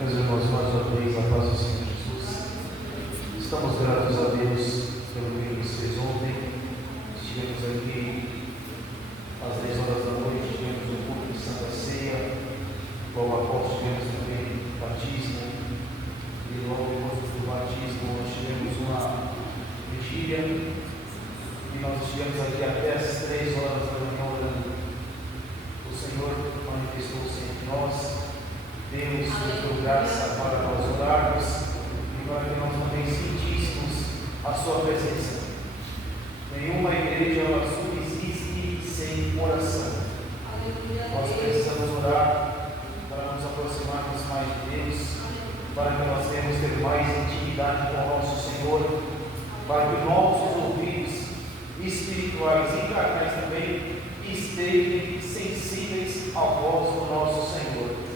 Meus irmãos, mais uma vez, a paz do Senhor Jesus. Estamos gratos a Deus pelo que Ele fez ontem. Estivemos aqui às 10 horas da noite, tivemos um culto de Santa Ceia, logo após tivemos também batismo, e logo depois do batismo nós tivemos uma vigília, e nós estivemos aqui até às 3 horas da manhã orando. O Senhor manifestou-se entre nós. Deus nos deu graça para nós orarmos e para que nós também sentíssemos a sua presença. Nenhuma igreja subsiste sem oração. Nós precisamos orar para nos aproximarmos mais de Deus, para que nós tenhamos ter mais intimidade com o nosso Senhor, para que nossos ouvidos espirituais e carnais também estejam sensíveis à voz do nosso Senhor,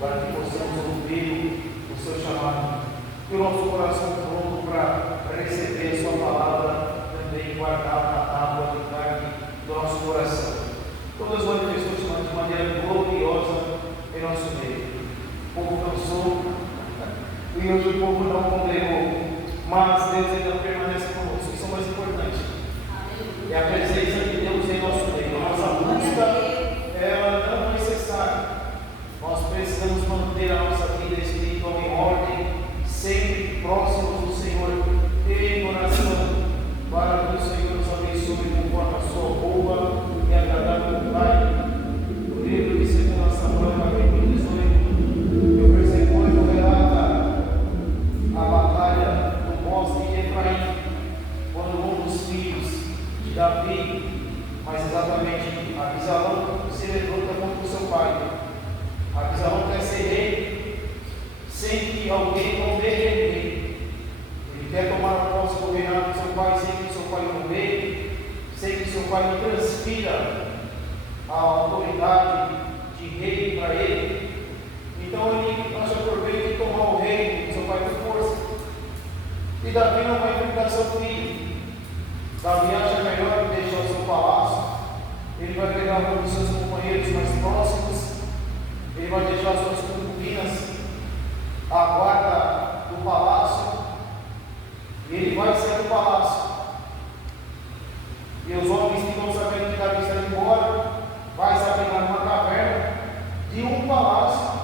para que possamos ouvir o seu chamado, e o nosso coração pronto para receber a sua palavra, também guardada na tábua de carne do nosso coração. Todas manifestou-se de maneira gloriosa em nosso meio. O povo cansou, e hoje o povo não congregou, mas Deus ainda permanece conosco. Isso é o mais importante. É a presença de Deus em nosso meio. A nossa busca, ela não é necessária. Nós precisamos manter a nossa vida espiritual em ordem, sempre próximos do Senhor, em oração, para que o Senhor nos abençoe conforme a sua boa e agradável vontade. O livro de 2 Samuel, capítulo 18, eu percebo quando relata a batalha do bosque de Efraim, quando um dos filhos de Davi, mas exatamente Absalão, se levanta contra o seu pai. Absalão quer ser rei sem que alguém nomeie rei. Ele quer tomar a posse do reinado do seu pai sem que seu pai nomeie, sem que seu pai transfira a autoridade de rei para ele. Então ele acha por bem de tomar o reino do seu pai por força. E Davi não vai enfrentar seu filho. Davi acha melhor deixar o seu palácio. Ele vai pegar um dos seus companheiros mais próximos. Ele vai deixar suas concubinas à guarda do palácio, e ele vai sair do palácio. E os homens que estão sabendo que Davi está indo embora, vai se abrigar numa caverna, de um palácio,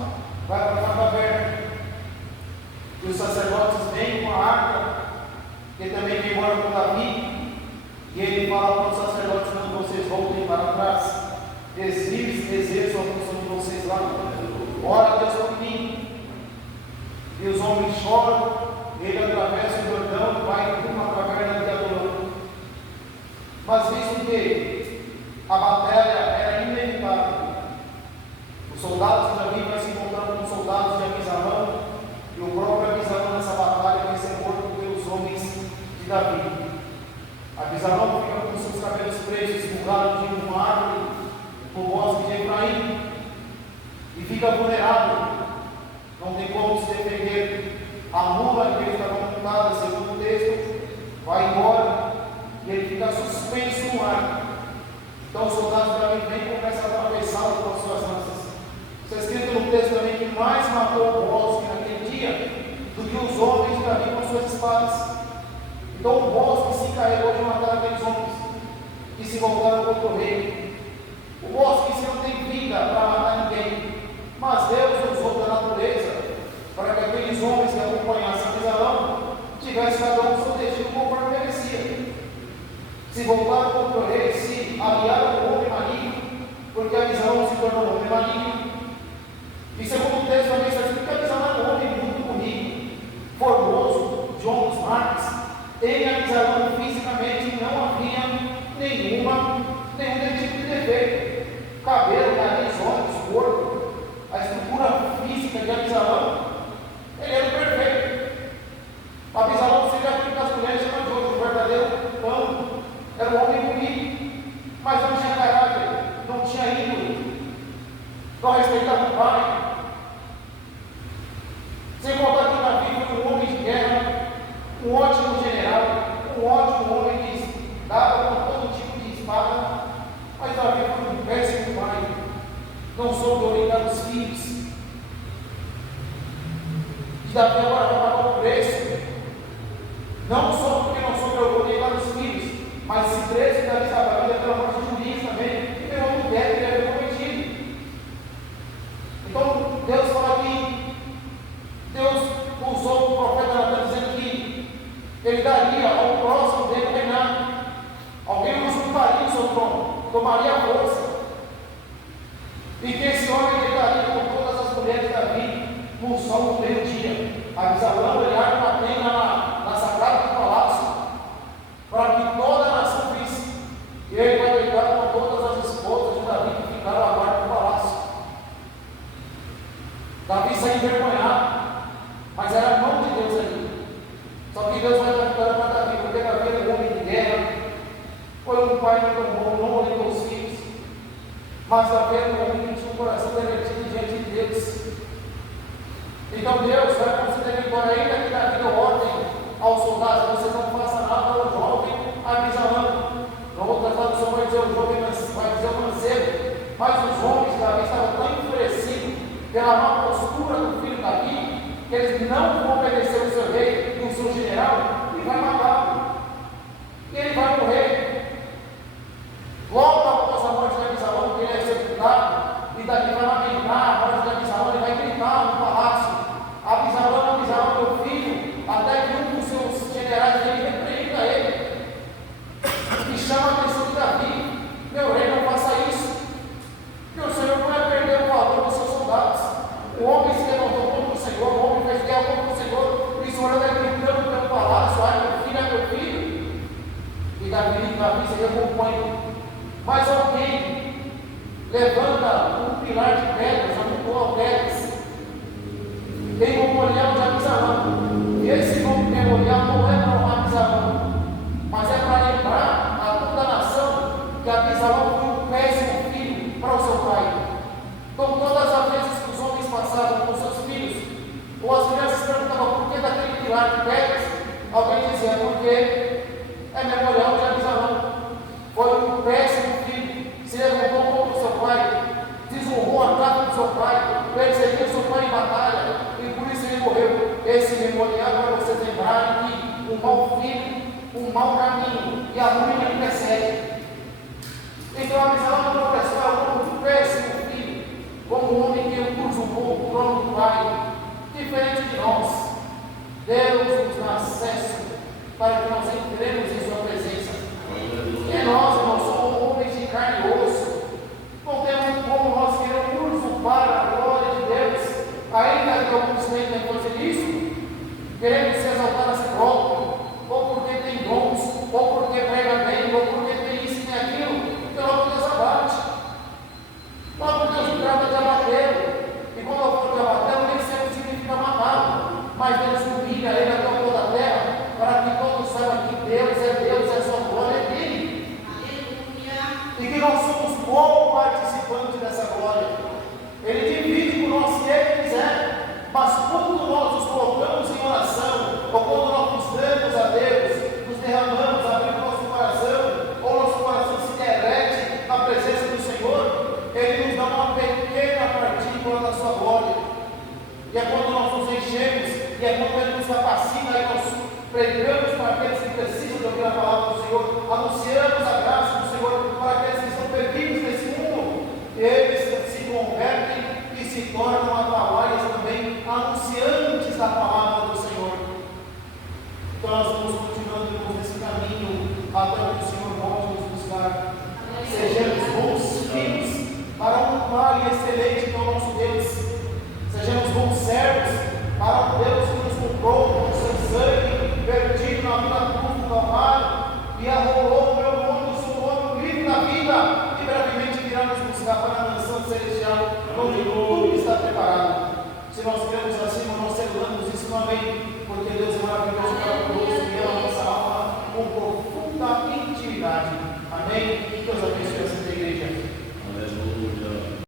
vai para uma caverna. E os sacerdotes vêm com a arca, que também vem embora com Davi, e ele fala para os sacerdotes: quando vocês voltem para trás, exerçam a função de vocês lá, ora a Deus por mim. E os homens choram, ele atravessa o Jordão, vai para uma caverna de Adulão. Mas visto que a batalha era inevitável, os soldados de Davi vão se encontrar com os soldados de Absalão, e o próprio Absalão nessa batalha vai ser morto pelos homens de Davi. Absalão fica com seus cabelos presos, esmurrado de uma árvore no bosque de Efraim, e fica vulnerável, não tem como se defender. A mula que ele estava montada, segundo o texto, vai embora e ele fica suspenso no ar. Então os soldados de Davi vêm e começam a atravessá-lo com as suas lanças. Está escrito no texto também que mais matou o bosque naquele dia do que os homens de Davi com suas espadas. Então o bosque se encarregou de matar aqueles homens que se voltaram contra o rei. O bosque em si não tem vida para matar ninguém, mas Deus usou da natureza para que aqueles homens que acompanhassem Absalão tivessem cada um seu destino conforme merecia. Se voltaram contra o rei, se aliaram ao homem maligno, porque Absalão se tornou um homem maligno. E segundo o texto também está escrito que Absalão era um homem muito bonito, formoso, de ombros largos. Em Absalão fisicamente não havia nenhum tipo de defeito. Cabelo, nariz, olhos, corpo, a estrutura física de Absalão, ele era perfeito. Absalão seria aquilo que as mulheres chamam de hoje, o verdadeiro pão. Era um homem bonito, mas não tinha caráter, não tinha índole, não respeitava o pai. Sem contar que Davi foi um homem de guerra, um ótimo general, um ótimo homem que dava com todo tipo de espada, mas Davi foi um péssimo pai, não soube orientar os filhos. E Davi agora vai pagar o preço, não só porque não soube orgulho lá dos filhos, mas esse preço que Davi estava pagando é pela morte de Urias também, que pegou uma mulher que ele havia cometido. Então Deus fala que Deus usou o profeta Natan dizendo que ele daria ao próximo dele o reinado. Alguém o juntaria no seu trono, tomaria a força. E que esse homem deitaria com todas as mulheres de Davi no sol do meio-dia. Abisalão, ele armatem na sagrada do palácio, para que toda a nação visse. E ele vai deitar com todas as esposas de Davi que ficaram à guarda do palácio. Davi saiu envergonhado, mas era a mão de Deus ali. Só que Deus vai dar vitória para Davi, porque Davi era um homem de guerra, foi um pai muito bom, não orientou os filhos, mas Davi era um homem que tinha um coração derretido diante de Deus. Então Deus vai conceder vitória ainda que Davi deu ordem aos soldados: vocês não façam nada ao jovem Abisalão. Na outra tradução vai dizer o jovem, vai dizer o mancebo. Mas os homens de Davi estavam tão enfurecidos pela má postura do filho Davi, que eles não vão obedecer o seu rei e o seu general, e vai matá-lo. E ele vai morrer. Logo após a morte de Abisalão, que ele é sepultado, e Davi vai lamentar a morte de Abisalão, ele vai gritar no palácio: Abisalão, Abisalão, meu filho, até que um dos seus generais dele repreenda ele e chama a atenção de Davi: meu rei, não faça isso, que o Senhor não vai perder o valor dos seus soldados. O homem se levantou contra o Senhor, o homem fez guerra contra o Senhor, e o Senhor vai gritando pelo palácio: ai, meu filho, é meu filho. E Davi se recompõe. Mas alguém levanta um pilar de pedras, amontoa pedras, tem um memorial de Abisalão. E esse memorial não é para o Abisalão, mas é para lembrar a toda a nação que Abisalão foi um péssimo filho para o seu pai. Então, todas as vezes que os homens passavam com seus filhos, ou as crianças perguntavam por que daquele pilar de pedras, alguém dizia: porque é memorial de Abisalão. Foi um péssimo filho, se levantou contra o seu pai, desonrou a casa do seu pai, perseguiu seu pai em batalha, e por isso ele morreu. Esse memorial para vocês lembrarem que um mau filho, um mau caminho e a ruína lhe precede. Então Abisalão não professava como um péssimo filho, como um homem que usurpou o trono do pai. Diferente de nós, Deus nos dá acesso para que nós entremos em sua presença. E nós, irmãos, somos homens de carne e osso. Não temos como nós queremos usurpar a glória de Deus, ainda que alguns tentem fazer isso, queremos se exaltar a si próprio, ou porque tem dons, ou porque prega bem, ou porque tem isso e tem aquilo, então logo Deus abate. Logo Deus trata de abater, e quando eu falo de abater, nem sempre significa matar, mas Deus humilha ele até o toda a terra, para que todos saibam que Deus, é a sua glória é dele. E que nós somos bons participantes dessa glória. Ele divide por nós se ele quiser, mas quando nós nos colocamos em oração, ou quando nós nos damos a Deus, nos derramamos, abrimos nosso coração, ou nosso coração se derrete na presença do Senhor, Ele nos dá uma pequena partícula da sua glória. E é quando nós nos enchemos, e é quando Ele nos capacita, e nós pregamos para aqueles que precisam de ouvir a palavra do Senhor, anunciamos a graça do Senhor para aqueles que estão perdidos nesse mundo. Eles se convertem e se tornam atalaias também, anunciantes da palavra do Senhor. Então nós vamos continuando nesse caminho até que o Senhor volte nos buscar. Sejamos bons filhos para um pai excelente que é o nosso Deus. Sejamos bons servos para um Deus que nos comprou com o seu sangue perdido na vida cruz do Calvário, e arrolou o meu nome, o seu nome, o livro da vida, e brevemente virá nos buscar para a mansão celestial, onde tudo está preparado. Se nós cremos assim, nós celebramos isso, amém.